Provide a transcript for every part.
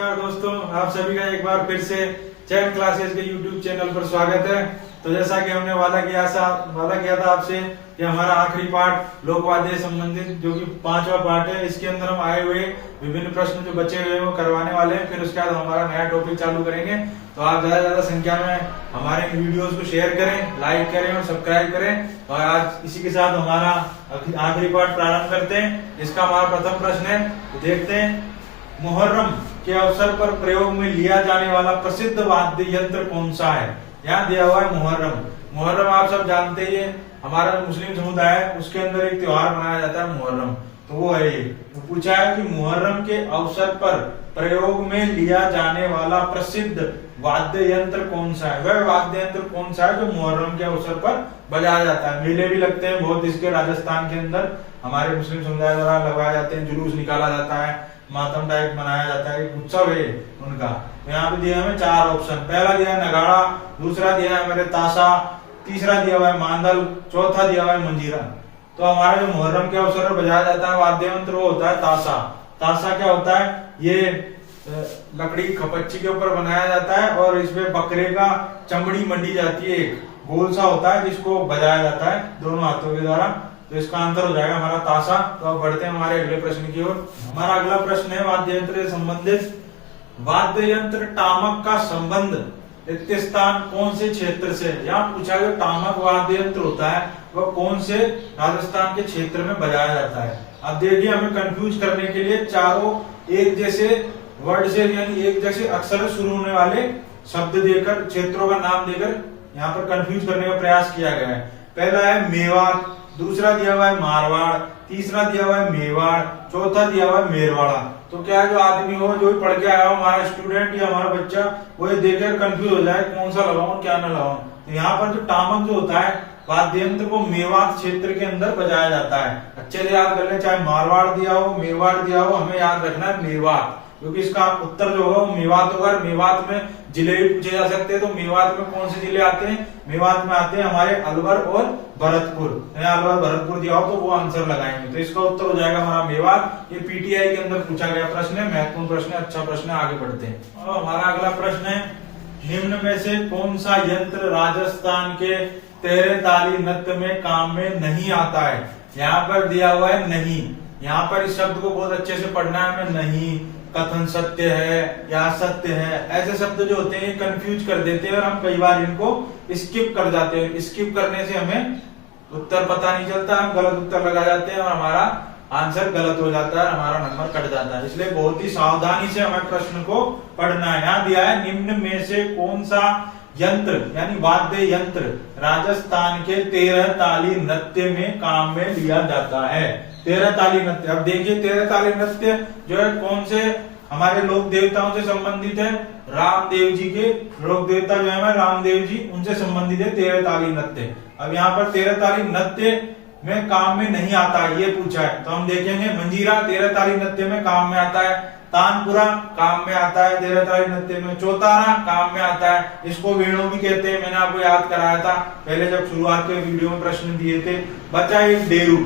नमस्कार दोस्तों, आप सभी का एक बार फिर से चैन क्लासेस के YouTube चैनल पर स्वागत है। तो जैसा कि हमने वादा किया था आपसे कि हमारा आखिरी पार्ट लोकवाद्य संबंधित जो कि 5वां पार्ट है, इसके अंदर हम आए हुए विभिन्न प्रश्न जो बचे हुए हैं वो करवाने वाले हैं। फिर उसके बाद हमारा नया टॉपिक चालू करेंगे। तो आप ज्यादा संख्या में हमारे वीडियोस को शेयर करें, लाइक करें और सब्सक्राइब करें। और आज इसी के साथ हमारा आखिरी पार्ट प्रारंभ करते हैं। इसका हमारा प्रथम प्रश्न है, तो देखते हैं। मुहर्रम के अवसर पर प्रयोग में लिया जाने वाला प्रसिद्ध वाद्य यंत्र कौन सा है? यहाँ दिया हुआ है मुहर्रम। मुहर्रम आप सब जानते ही हैं, हमारा मुस्लिम समुदाय है उसके अंदर एक त्योहार मनाया जाता है मुहर्रम। तो वो है ये। तो पूछा है कि मुहर्रम के अवसर पर प्रयोग में लिया जाने वाला प्रसिद्ध वाद्य यंत्र कौन सा है? वह वाद्य यंत्र कौन सा है जो मुहर्रम के अवसर पर बजाया जाता है? मेले भी लगते हैं बहुत इसके राजस्थान के अंदर, हमारे मुस्लिम समुदाय द्वारा लगवाए जाते हैं, जुलूस निकाला जाता है, मातम टाइप मनाया जाता है, एक उत्सव है उनका। तो यहाँ पे दिया हमें 4 ऑप्शन। पहला दिया है नगाड़ा, दूसरा दिया है हमारे ताशा, तीसरा दिया हुआ है मांदल, चौथा दिया हुआ है मंजीरा। तो हमारे जो मुहर्रम के अवसर पर बजाया जाता है वाद्य यंत्र वो होता है ताशा। ताशा क्या होता है? ये लकड़ी खपच्ची के ऊपर बनाया जाता है और इसमें बकरे का चमड़ी मंडी जाती है, एक गोल सा होता है जिसको बजाया जाता है दोनों हाथों के द्वारा। तो इसका आंसर हो जाएगा हमारा ताशा। तो अब बढ़ते हैं हमारे अगले प्रश्न की ओर। हमारा अगला प्रश्न है वाद्य यंत्र से संबंधित। वाद्य यंत्र टामक का संबंध रिक्त स्थान कौन से क्षेत्र से? यहाँ पूछा गया टामक वाद्य यंत्र होता है वह कौन से राजस्थान के क्षेत्र में बजाया जाता है। अब देखिए, हमें कंफ्यूज करने के लिए चारों एक जैसे वर्ड से यानी एक जैसे अक्षर से शुरू होने वाले शब्द देकर, क्षेत्रों का नाम देकर यहाँ पर कंफ्यूज करने का प्रयास किया गया है। पहला है मेवात, दूसरा दिया हुआ है मारवाड़, तीसरा दिया हुआ है मेवाड़, चौथा दिया हुआ है मेरवाड़ा। तो क्या है, जो आदमी हो, जो भी पढ़ के आया हो, हमारा स्टूडेंट या हमारा बच्चा, वो ये देखकर कंफ्यूज हो जाए कौन सा लगाऊं क्या ना लगाऊं। तो यहाँ पर जो टामक जो होता है वाद्य यंत्र को मेवात क्षेत्र के अंदर बजाया जाता है। अच्छे से याद कर ले, चाहे मारवाड़ दिया हो मेवाड़ दिया हो, हमें याद रखना है मेवात, क्योंकि इसका उत्तर जो होगा वो मेवात होगा। मेवात में जिले भी पूछे जा सकते हैं। तो मेवात में कौन से जिले आते हैं? मेवात में आते हैं हमारे अलवर और भरतपुर। अलवर भरतपुर दिया हो तो वो आंसर लगाएंगे। तो इसका उत्तर हो जाएगा हमारा मेवात। ये पीटीआई के अंदर पूछा गया प्रश्न है, महत्वपूर्ण प्रश्न है, अच्छा प्रश्न है। आगे बढ़ते हैं और हमारा अगला प्रश्न है, निम्न में से कौन सा यंत्र राजस्थान के 13 ताली नृत्य में काम में नहीं आता है? यहाँ पर दिया हुआ है नहीं। यहाँ पर इस शब्द को बहुत अच्छे से पढ़ना है हमें। नहीं, कथन सत्य है या सत्य है, ऐसे शब्द जो होते हैं कंफ्यूज कर देते हैं और हम कई बार इनको स्किप कर जाते हैं। स्किप करने से हमें उत्तर पता नहीं चलता, हम गलत उत्तर लगा जाते हैं और हमारा आंसर गलत हो जाता है, हमारा नंबर कट जाता है। इसलिए बहुत ही सावधानी से हमें प्रश्न को पढ़ना है। यहाँ दिया है निम्न में से कौन सा यंत्र यानी वाद्य यंत्र राजस्थान के 13 ताली नृत्य में काम में लिया जाता है? 13 ताली नृत्य। अब देखिए, 13 ताली नृत्य जो है कौन से हमारे लोक देवताओं से संबंधित है? रामदेव जी के लोक देवता जो है रामदेव जी, उनसे संबंधित है 13 ताली नृत्य। अब यहाँ पर 13 ताली नृत्य में काम में नहीं आता ये पूछा है, तो हम देखेंगे मंजीरा 13 ताली नृत्य में काम में आता है, तानपुरा काम में आता है 13 ताली नृत्य में, चौतारा काम में आता है, इसको वेणु भी कहते हैं, मैंने आपको याद कराया था पहले जब शुरुआत के वीडियो में प्रश्न दिए थे। बचा एक डेरू।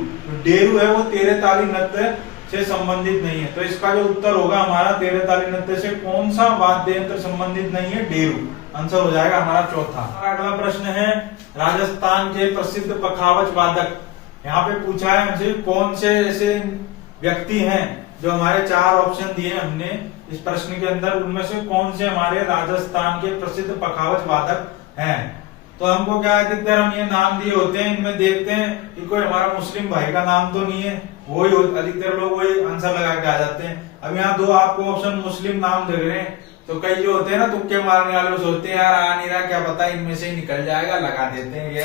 डेरू है वो 13 ताली नृत्य से संबंधित नहीं है। तो इसका जो उत्तर होगा हमारा 13 ताली नृत्य से कौन सा वाद्य यंत्र संबंधित नहीं है? डेरू। आंसर हो जाएगा हमारा चौथा। अगला प्रश्न है, राजस्थान के प्रसिद्ध पखावज वादक। यहाँ पे पूछा है हमसे कौन से ऐसे व्यक्ति हैं जो हमारे 4 ऑप्शन दिए हमने इस प्रश्न के अंदर, उनमें से कौन से हमारे राजस्थान के प्रसिद्ध पखावज वादक हैं? तो हमको क्या है, अधिकतर हम ये नाम दिए होते हैं, इनमें देखते हैं कि कोई हमारा मुस्लिम भाई का नाम तो नहीं है, वही अधिकतर लोग वही आंसर लगा के आ जाते हैं। अब यहाँ 2 आपको ऑप्शन मुस्लिम नाम दे रहे हैं, तो कई जो होते हैं ना तुक्के मारने वाले सोचते हैं यार आ नहीं रहा, क्या पता इनमें से ही निकल जाएगा, लगा देते हैं, ये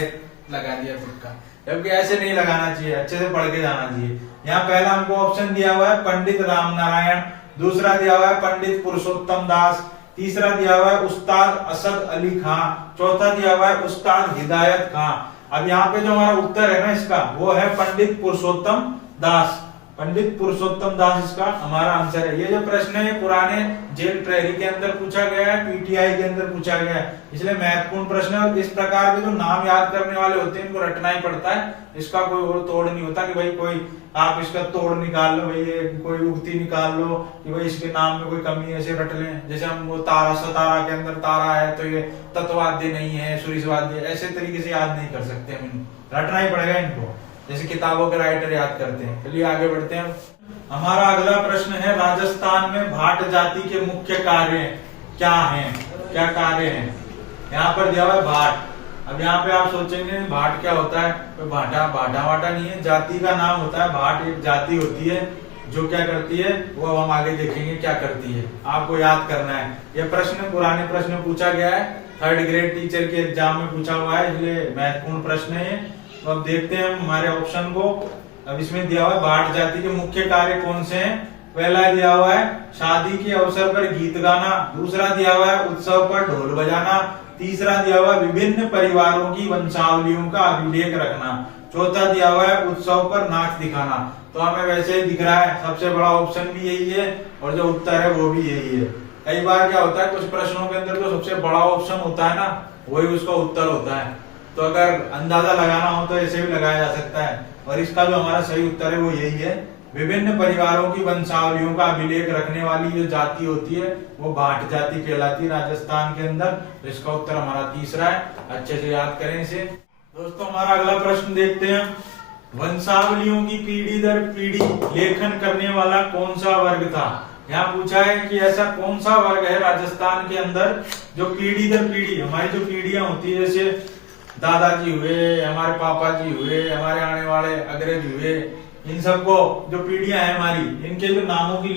लगा दिया तुक्का। जबकि ऐसे नहीं लगाना चाहिए, अच्छे से पढ़ के जाना चाहिए। यहाँ पहला हमको ऑप्शन दिया हुआ है पंडित राम नारायण, दूसरा दिया हुआ है पंडित पुरुषोत्तम दास, तीसरा दिया हुआ है उस्ताद असद अली खां, चौथा दिया हुआ है उस्ताद हिदायत खां। अब यहाँ पे जो हमारा उत्तर है ना इसका, वो है पंडित पुरुषोत्तम दास। पंडित पुरुषोत्तम दास इसका हमारा आंसर है। ये जो प्रश्न है ये पुराने जेल प्रहरी के अंदर पूछा गया है, पीटीआई के अंदर पूछा गया है, इसलिए महत्वपूर्ण प्रश्न है। और इस प्रकार के जो नाम याद करने वाले होते हैं इनको रटना ही पड़ता है, इसका कोई और तोड़ नहीं होता कि भाई कोई आप इसका तोड़ निकाल लो, भाई ये कोई उक्ति निकाल लो कि भाई इसके नाम में कोई कमी ऐसे रट लें। जैसे हम वो तारा, सतारा के अंदर तारा है तो ये तत्वाद्य नहीं है, सुरीसवाद्य, ऐसे तरीके से याद नहीं कर सकते हम इनको, रटना ही पड़ेगा इनको, जैसे किताबों के राइटर याद करते हैं। चलिए आगे बढ़ते हैं। हमारा अगला प्रश्न है, राजस्थान में भाट जाति के मुख्य कार्य क्या हैं, क्या कार्य हैं? यहाँ पर दिया हुआ है भाट। अब यहाँ पे आप सोचेंगे भाट क्या होता है, तो भाटा भाटा वाटा नहीं है, जाति का नाम होता है भाट। एक जाति होती है जो क्या करती है वो हम आगे देखेंगे क्या करती है, आपको याद करना है। यह प्रश्न पुराने प्रश्न में पूछा गया है, 3rd ग्रेड टीचर के एग्जाम में पूछा हुआ है, इसलिए महत्वपूर्ण प्रश्न है। तो अब देखते हैं हम हमारे ऑप्शन को। अब इसमें दिया हुआ है भाट जाति के मुख्य कार्य कौन से हैं। पहला दिया हुआ है शादी के अवसर पर गीत गाना, दूसरा दिया हुआ है उत्सव पर ढोल बजाना, तीसरा दिया हुआ है विभिन्न परिवारों की वंशावलियों का अभिलेख रखना, चौथा दिया हुआ है उत्सव पर नाच दिखाना। तो हमें वैसे ही दिख रहा है सबसे बड़ा ऑप्शन भी यही है और जो उत्तर है वो भी यही है। कई बार क्या होता है कुछ प्रश्नों के अंदर जो सबसे बड़ा ऑप्शन होता है ना वही उसका उत्तर होता है, तो अगर अंदाजा लगाना हो तो ऐसे भी लगाया जा सकता है। और इसका जो हमारा सही उत्तर है वो यही है, विभिन्न परिवारों की वंशावलियों का अभिलेख रखने वाली जो जाति होती है वो भाट जाति कहलाती है राजस्थान के अंदर। तो इसका उत्तर हमारा तीसरा है, अच्छे से याद करें इसे। दोस्तों हमारा अगला प्रश्न देखते हैं, वंशावलियों की पीढ़ी दर पीढ़ी लेखन करने वाला कौन सा वर्ग था। यहाँ पूछा है कि ऐसा कौन सा वर्ग है राजस्थान के अंदर जो पीढ़ी दर पीढ़ी, हमारी जो पीढ़ियां होती है जैसे दादाजी हुए, हमारे पापा जी हुए, हमारे आने वाले अग्रज हुए, इन सबको जो पीढ़ियां हैं हमारी, इनके जो नामों की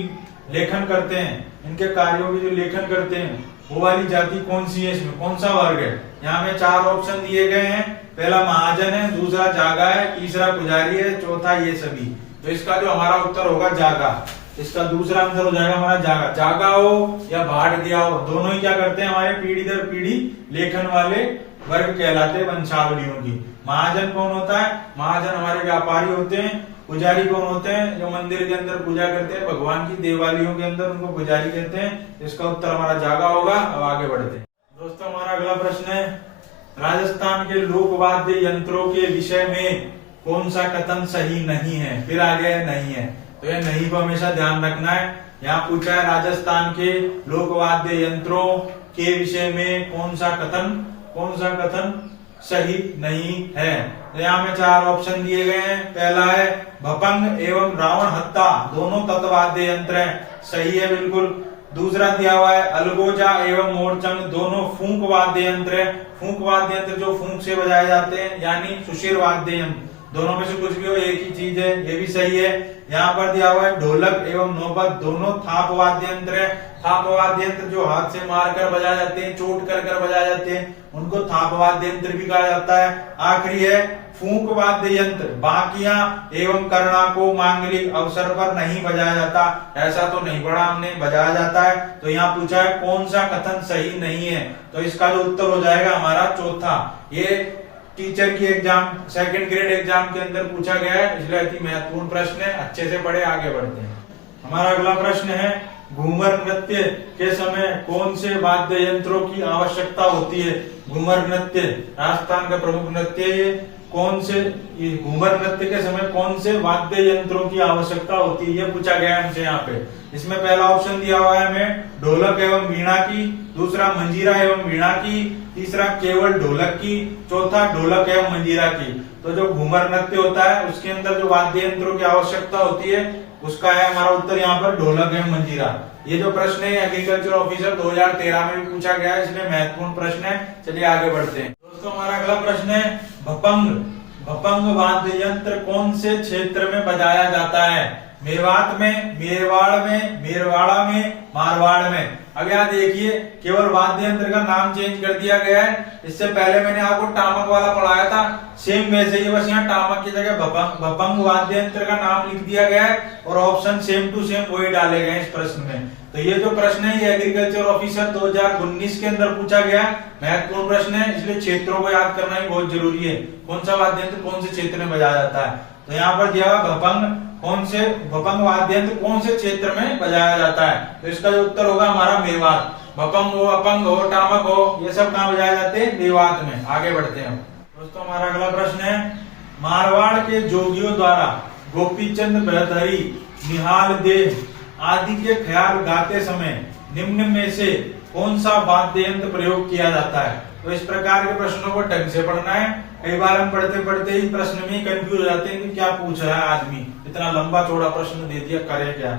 लेखन करते हैं, इनके कार्यों की जो लेखन करते हैं, वो वाली जाति कौन सी है, इसमें कौन सा वर्ग है। यहाँ में 4 ऑप्शन दिए गए हैं, पहला महाजन है, दूसरा जागा है, तीसरा पुजारी है, चौथा ये सभी। तो इसका जो हमारा उत्तर होगा जागा, इसका दूसरा आंसर हो जाएगा हमारा जागा। जागा हो या भाट दिया हो, दोनों ही क्या करते हैं हमारे पीढ़ी दर पीढ़ी लेखन वाले वर्ग कहलाते हैं वंशावलियों की। महाजन कौन होता है, महाजन हमारे व्यापारी होते हैं। पुजारी कौन होते हैं, जो मंदिर के अंदर पूजा करते हैं, भगवान की देवालयों के अंदर उनको पुजारी कहते हैं। इसका उत्तर हमारा जागा होगा। अब आगे बढ़ते हैं दोस्तों, हमारा अगला प्रश्न है, राजस्थान के लोकवाद्य यंत्रों के विषय में कौन सा कथन सही नहीं है। फिर आगे नहीं है, तो यह नहीं को हमेशा ध्यान रखना है। यहाँ पूछा है राजस्थान के लोकवाद्य यंत्रों के विषय में कौन सा कथन सही नहीं है। तो यहाँ में 4 ऑप्शन दिए गए हैं, पहला है भपंग एवं रावण हत्ता दोनों तत्वाद्य यंत्र हैं, सही है बिल्कुल। दूसरा दिया हुआ है अलगोजा एवं मोरचंग दोनों फूंक वाद्य यंत्र है, फूंक वाद्य यंत्र जो फूंक से बजाए जाते हैं यानी सुशिर वाद्य यंत्र, दोनों में से कुछ भी हो एक ही चीज है, ये भी सही है। यहाँ पर दिया हुआ है ढोलक एवं नौबत दोनों थाप वाद्य यंत्र है, थाप वाद्य यंत्र जो हाथ से मार कर बजाए जाते हैं, चोट कर बजाए जाते हैं, उनको थाप वाद्य यंत्र भी कहा जाता है। आखिरी है फूंक वाद्य यंत्र बाकियां एवं कर्णा को मांगलिक अवसर पर नहीं बजाया जाता, ऐसा तो नहीं पढ़ा हमने, बजाया जाता है। तो यहाँ पूछा है कौन सा कथन सही नहीं है, तो इसका जो उत्तर हो जाएगा हमारा चौथा। ये टीचर की एग्जाम 2nd ग्रेड एग्जाम के अंदर पूछा गया है, इसलिए अति महत्वपूर्ण प्रश्न है, अच्छे से पढ़े। आगे बढ़ते हैं, हमारा अगला प्रश्न है, घूमर नृत्य के समय कौन से वाद्य यंत्रों की आवश्यकता होती है। घूमर नृत्य राजस्थान का प्रमुख नृत्य है, कौन से घूमर नृत्य के समय कौन से वाद्य यंत्रों की आवश्यकता होती है, ये पूछा गया है हमसे यहाँ पे। इसमें पहला ऑप्शन दिया हुआ है हमें ढोलक एवं वीणा की, दूसरा मंजीरा एवं वीणा की, तीसरा केवल ढोलक की, चौथा ढोलक एवं मंजीरा की। तो जो घूमर नृत्य होता है उसके अंदर जो वाद्य यंत्रों की आवश्यकता होती है उसका है हमारा उत्तर यहाँ पर ढोलक एवं मंजीरा। ये जो प्रश्न है एग्रीकल्चर ऑफिसर 2013 में भी पूछा गया है, इसलिए महत्वपूर्ण प्रश्न है। चलिए आगे बढ़ते हैं दोस्तों, हमारा अगला प्रश्न है भपंग वाद्य यंत्र कौन से क्षेत्र में बजाया जाता है। मेवात में, मेरवाड़ा में, मारवाड़ में। अब यहाँ देखिए केवल वाद्य यंत्र का नाम चेंज कर दिया गया है, इससे पहले मैंने आपको टामक वाला पढ़ाया था, सेम वैसे ही, बस यहाँ टामक की जगह भपंग वाद्य यंत्र का नाम लिख दिया गया है और ऑप्शन सेम टू सेम वही डाले गए इस प्रश्न में। तो ये जो प्रश्न है ये एग्रीकल्चर ऑफिसर 2019 के अंदर पूछा गया, महत्वपूर्ण प्रश्न है, इसलिए क्षेत्रों को याद करना ही बहुत जरूरी है, कौन सा वाद्य यंत्र कौन से क्षेत्र में बजाया जाता है। तो यहाँ पर दिया हुआ भपंग कौन से भपंग वाद्य यंत्र कौन से क्षेत्र में बजाया जाता है? तो इसका जो उत्तर होगा हमारा मेवात। भपंग हो, अपंग हो, टामक हो, ये सब कहाँ बजाए जाते हैं? मेवात में। आगे बढ़ते हैं दोस्तों। हमारा अगला प्रश्न है, मारवाड़ के जोगियों द्वारा गोपीचंद भर्तहरि, निहाल देव आदि के ख्याल गाते समय निम्न में से कौन सा वाद्य यंत्र प्रयोग किया जाता है? तो इस प्रकार के प्रश्नों को ढंग से पढ़ना है। कई बार हम पढ़ते पढ़ते ही प्रश्न में कंफ्यूज हो जाते हैं कि क्या पूछ रहा है आदमी, इतना लंबा चौड़ा प्रश्न दे दिया, करे क्या।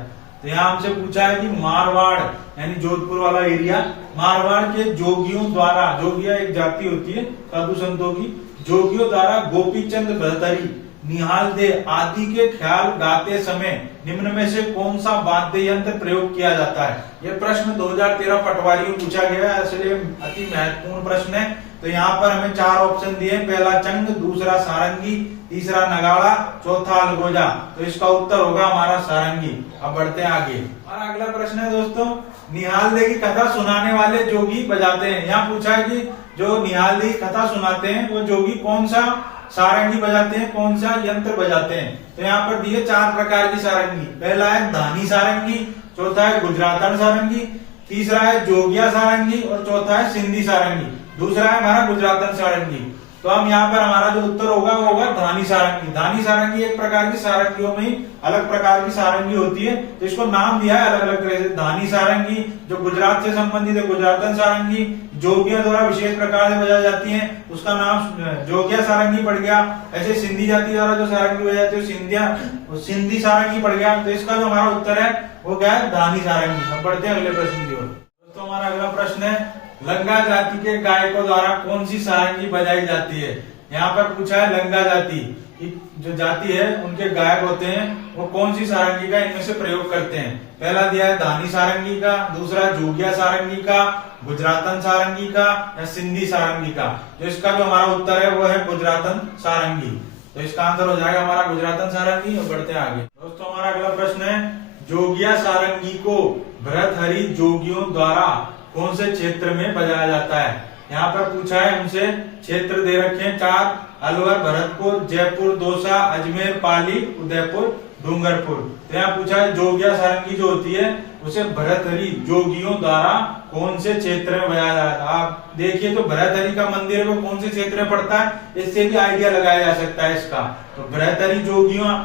तो यहाँ हमसे पूछा है कि मारवाड़ यानी जोधपुर वाला एरिया, मारवाड़ के जोगियों द्वारा, जोगिया एक जाति होती है साधु संतों की, जोगियों द्वारा गोपीचंद भर्तहरि, निहाल दे आदि के ख्याल गाते समय निम्न में से कौन सा वाद्य यंत्र प्रयोग किया जाता है? यह प्रश्न 2013 पटवारी में पूछा गया है, इसलिए अति महत्वपूर्ण प्रश्न है। तो यहाँ पर हमें 4 ऑप्शन दिए, पहला चंग, दूसरा सारंगी, तीसरा नगाड़ा, चौथा अलगोजा। तो इसका उत्तर होगा हमारा सारंगी। अब बढ़ते हैं आगे। हमारा अगला प्रश्न है दोस्तों, निहाल दे की कथा सुनाने वाले जोगी बजाते हैं। यहाँ पूछा है कि जो निहाल दे की कथा सुनाते हैं वो जोगी कौन सा सारंगी बजाते हैं, कौन सा यंत्र बजाते हैं? तो यहाँ पर दिए 4 प्रकार की सारंगी। पहला है धानी सारंगी, चौथा है गुजरातन सारंगी, तीसरा है जोगिया सारंगी और चौथा है सिंधी सारंगी। दूसरा है हमारा गुजरातन सारंगी। तो हम यहाँ पर हमारा जो उत्तर होगा वो होगा धानी सारंगी। धानी सारंगी एक प्रकार की सारंगियों में अलग प्रकार की सारंगी होती है, तो इसको नाम दिया है अलग अलग तरह से। धानी सारंगी जो गुजरात से संबंधित है गुजरातन सारंगी, जोगियों द्वारा विशेष प्रकार से बजाई जाती है उसका नाम जोगिया सारंगी पड़ गया। ऐसे सिंधी जाति द्वारा जो सारंगी बजाई जाती है सिंधी सारंगी पड़ गया। तो इसका जो हमारा उत्तर है वो क्या है? धानी सारंगी। अब बढ़ते हैं अगले प्रश्न की ओर। दोस्तों हमारा अगला प्रश्न है, लंगा जाति के गायकों द्वारा कौन सी सारंगी बजाई जाती है? यहाँ पर पूछा है लंगा जाति की जो जाति है उनके गायक होते हैं वो कौन सी सारंगी का इनमें से प्रयोग करते हैं? पहला दिया है धानी सारंगी का, दूसरा जोगिया सारंगी का, गुजरातन सारंगी का या सिंधी सारंगी का। जो इसका जो हमारा उत्तर है वो है गुजरातन सारंगी। तो इसका आंसर हो जाएगा हमारा गुजरातन सारंगी। और बढ़ते हैं आगे। दोस्तों हमारा अगला प्रश्न है, जोगिया सारंगी को भर्तहरि जोगियों द्वारा कौन से क्षेत्र में बजाया जाता है? यहाँ पर पूछा है हमसे, क्षेत्र दे रखे हैं 4, अलवर, भरतपुर, जयपुर, दौसा, अजमेर, पाली, उदयपुर, डूंगरपुर। तो यहाँ पूछा है जोगिया सारंगी जो होती है उसे भर्तहरि जोगियों द्वारा कौन से क्षेत्र में बजाया जाता है? आप देखिए तो भर्तहरि का मंदिर वो कौन से क्षेत्र में पड़ता है, इससे भी आइडिया लगाया जा सकता है इसका। तो भर्तहरि जोगियों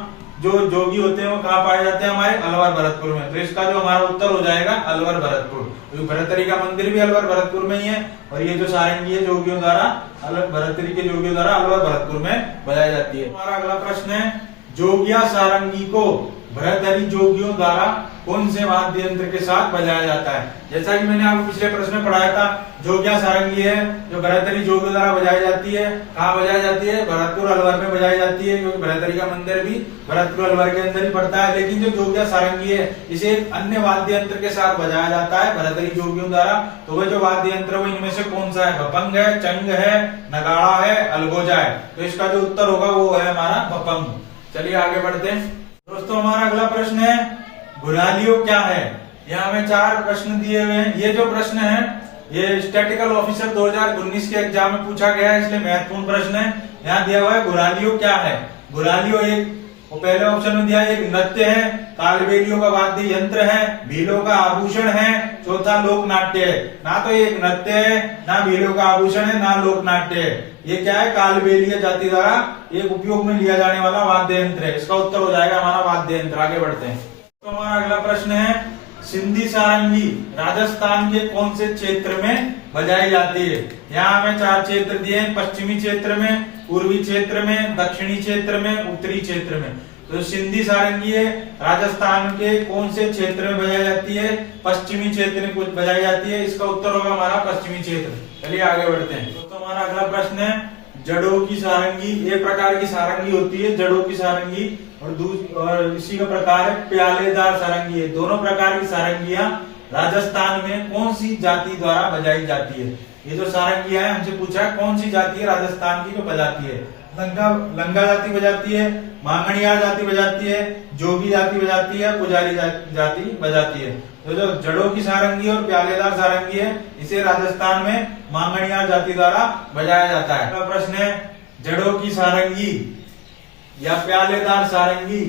जो जोगी होते हैं वो कहाँ पाए जाते हैं? हमारे अलवर भरतपुर में। तो इसका जो हमारा उत्तर हो जाएगा अलवर भरतपुर, क्योंकि भर्तहरि का मंदिर भी अलवर भरतपुर में ही है और ये जो सारंगी है जोगियों द्वारा भर्तहरि के जोगियों द्वारा अलवर भरतपुर में बजाई जाती है। हमारा अगला प्रश्न है, जोगिया सारंगी को भर्तहरि जोगियों द्वारा कौन से वाद्य यंत्र के साथ बजाया जाता है? जैसा कि मैंने आपको पिछले प्रश्न में पढ़ाया था, जोगिया सारंगी है जो भर्तहरि जोगियों द्वारा बजाई जाती है। कहाँ बजाई जाती है? भरतपुर अलवर में बजाई जाती है, क्योंकि भर्तहरि का मंदिर भी भरतपुर अलवर के अंदर ही पड़ता है। लेकिन जो जोगिया सारंगी है इसे एक अन्य वाद्य यंत्र के साथ बजाया जाता है भर्तहरि जोगियों द्वारा। तो वह जो वाद्य यंत्र वो इनमें से कौन सा है? भपंग है, चंग है, नगाड़ा है, अलगोजा है। तो इसका जो उत्तर होगा वो है हमारा भपंग। चलिए आगे बढ़ते हैं दोस्तों। हमारा अगला प्रश्न है, घुरालियो क्या है? यहाँ हमें 4 प्रश्न दिए हुए हैं। ये जो प्रश्न है ये स्टैटिकल ऑफिसर 2019 के एग्जाम में पूछा गया है, इसलिए महत्वपूर्ण प्रश्न है। यहाँ दिया हुआ है घुरालियो क्या है? घुरालियो एक वो पहले ऑप्शन में दिया है एक नृत्य है, कालबेलियों का वाद्य यंत्र है, भीलों का आभूषण है, चौथा लोक नाट्य है। ना तो ये एक नृत्य है, ना भीलों का आभूषण है, ना लोक नाट्य है। ये क्या है? कालबेलिया जाति द्वारा एक उपयोग में लिया जाने वाला वाद्य यंत्र है। इसका उत्तर हो जाएगा हमारा वाद्य यंत्र। आगे बढ़ते हैं तो हमारा अगला प्रश्न है, सिंधी सारंगी राजस्थान के कौन से क्षेत्र में बजाई जाती है? यहाँ हमें 4 क्षेत्र दिए हैं, पश्चिमी क्षेत्र में, पूर्वी क्षेत्र में, दक्षिणी क्षेत्र में, उत्तरी क्षेत्र में। तो सिंधी सारंगी है राजस्थान के कौन से क्षेत्र में बजाई जाती है? पश्चिमी क्षेत्र में कुछ बजाई जाती है। इसका उत्तर होगा हमारा पश्चिमी क्षेत्र। चलिए आगे बढ़ते हैं तो हमारा अगला प्रश्न है, जड़ों की सारंगी एक प्रकार की सारंगी होती है, जड़ों की सारंगी, और इसी का प्रकार है प्यालेदार सारंगी है। दोनों प्रकार की सारंगियां राजस्थान में कौन सी जाति द्वारा बजाई जाती है? ये जो सारंगियां है हमसे पूछा है कौन सी जाति है राजस्थान की जो बजाती है? लंगा जाति बजाती है, मांगणिया जाति बजाती है, जोगी जाति बजाती है, पुजारी जाति बजाती है। तो जो जड़ों की सारंगी और प्यालेदार सारंगी है इसे राजस्थान में मांगणिया जाति द्वारा बजाया जाता है। प्रश्न है, जड़ों की सारंगी या प्यालेदार सारंगी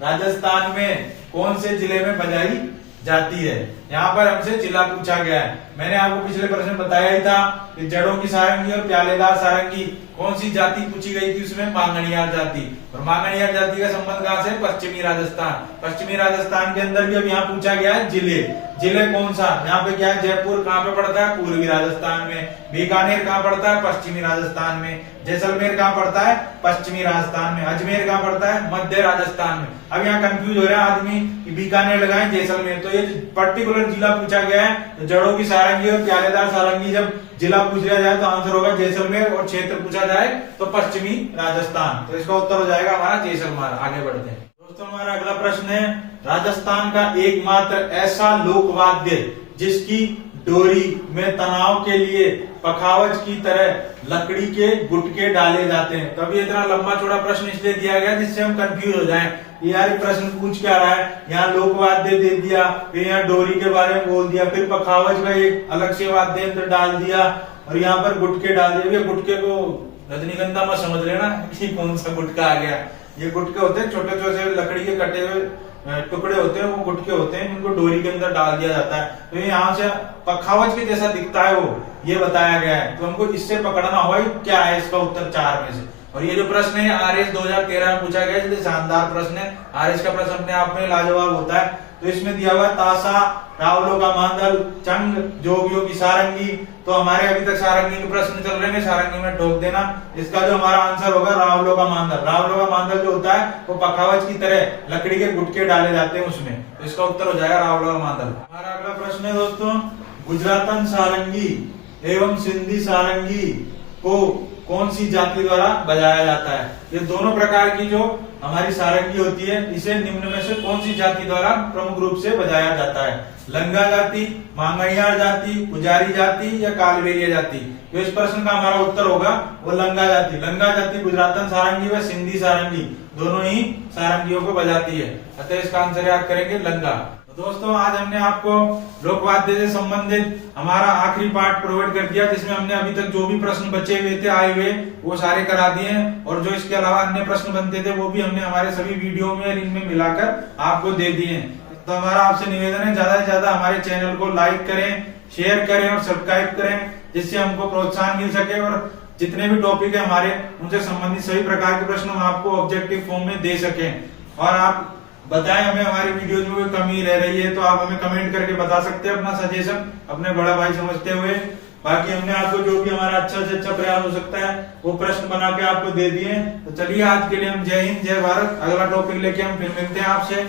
राजस्थान में कौन से जिले में बजाई जाती है। यहाँ पर हमसे जिला पूछा गया है। मैंने आपको पिछले प्रश्न बताया ही था कि जड़ों की सारंगी और प्यालेदार सारंगी कौन सी जाति पूछी गई थी, उसमें मांगणियार जाति। और मांगणियार जाति का संबंध कहां से? पश्चिमी राजस्थान। पश्चिमी राजस्थान के अंदर भी अब यहाँ पूछा गया है जिले। जिले कौन सा? यहाँ पे क्या है? जयपुर कहाँ पे पड़ता है? पूर्वी राजस्थान में। बीकानेर कहाँ पड़ता है? पश्चिमी राजस्थान में। जैसलमेर कहाँ पड़ता है? पश्चिमी राजस्थान में। अजमेर कहाँ पड़ता है? मध्य राजस्थान में। अब यहाँ कंफ्यूज हो रहा है आदमी कि बीकानेर लगाए जैसलमेर, तो ये पर्टिकुलर जिला पूछा गया है। तो जड़ों की सारंगी और प्यालेदार सारंगी जब जिला पूछ लिया जाए तो आंसर होगा जैसलमेर, और क्षेत्र पूछा जाए तो पश्चिमी राजस्थान। तो इसका उत्तर हो जाएगा हमारा जैसलमेर। आगे बढ़ते हैं दोस्तों, हमारा अगला प्रश्न है, राजस्थान का एकमात्र ऐसा लोकवाद्य जिसकी डोरी में तनाव के लिए पखावज की तरह लकड़ी के गुटके डाले जाते हैं। तभी इतना लंबा चौड़ा प्रश्न इसलिए दिया गया जिससे हम कंफ्यूज हो जाएं, यार ये प्रश्न पूछ क्या रहा है। यहाँ लोकवाद्य दे दिया, फिर यहाँ डोरी के बारे में बोल दिया, फिर पखावज का एक अलग से वाद्य यंत्र डाल दिया, और यहाँ पर गुटके डाल दिए। गुटके को रजनीगंधा मत समझ लेना कि कौन सा गुटका आ गया। ये गुटके होते हैं छोटे छोटे लकड़ी के कटे हुए टुकड़े होते हैं, वो गुटके होते हैं, इनको डोरी के अंदर डाल दिया जाता है। तो यहाँ से पखावज के जैसा दिखता है वो, ये बताया गया है। तो हमको इससे पकड़ना होगा क्या है इसका उत्तर 4 में से। और ये जो प्रश्न है आरएस 2013 में पूछा गया है, शानदार प्रश्न है। आरएस का प्रश्न अपने आप में लाजवाब होता है। तो इसमें दिया हुआ ताशा, रावलों का मांदल, चंग, जोगियों की सारंगी। तो हमारे अभी तक सारंगी के प्रश्न चल रहे हैं, सारंगी में ठोक देना। इसका जो हमारा आंसर होगा रावलों का मांदल। रावलों का मांदल जो होता है वो पखावज की तरह लकड़ी के गुटके डाले जाते हैं उसमें। तो इसका उत्तर हो जाएगा रावलों का मांदल। हमारा अगला प्रश्न है दोस्तों, गुजरातन सारंगी एवं सिंधी सारंगी को कौन सी जाति द्वारा बजाया जाता है। ये दोनों प्रकार की जो हमारी सारंगी होती है, इसे निम्न में से कौन सी जाति द्वारा प्रमुख रूप से बजाया जाता है? लंगा जाति, मांगणियार जाति, पुजारी जाति या कालबेलिया जाति। तो इस प्रश्न का हमारा उत्तर होगा वो लंगा जाति। लंगा जाति गुजरातन सारंगी व सिंधी सारंगी दोनों ही सारंगियों को बजाती है, अतः इसका आंसर याद करेंगे लंगा। दोस्तों आज हमने आपको लोकवाद्य से संबंधित हमारा आखिरी पार्ट प्रोवाइड कर दिया, जिसमें हमने अभी तक जो भी प्रश्न बचे हुए थे आए हुए वो सारे करा दिए, और जो इसके अलावा अन्य प्रश्न बनते थे वो भी हमने हमारे सभी वीडियो में इनमें मिलाकर आपको दे दिए। तो हमारा आपसे निवेदन है ज्यादा से ज्यादा हमारे चैनल को लाइक करें, शेयर करें और सब्सक्राइब करें, जिससे हमको प्रोत्साहन मिल सके और जितने भी टॉपिक है हमारे उनसे संबंधित सभी प्रकार के प्रश्न हम आपको ऑब्जेक्टिव फॉर्म में दे सकें। और आप बताएं हमें हमारी वीडियोज में कोई कमी रह रही है तो आप हमें कमेंट करके बता सकते हैं अपना सजेशन, अपने बड़ा भाई समझते हुए। बाकी हमने आपको जो भी हमारा अच्छा से अच्छा प्रयास हो सकता है वो प्रश्न बना के आपको दे दिए। तो चलिए आज के लिए हम जय हिंद जय भारत। अगला टॉपिक लेके हम फिर मिलते हैं आपसे।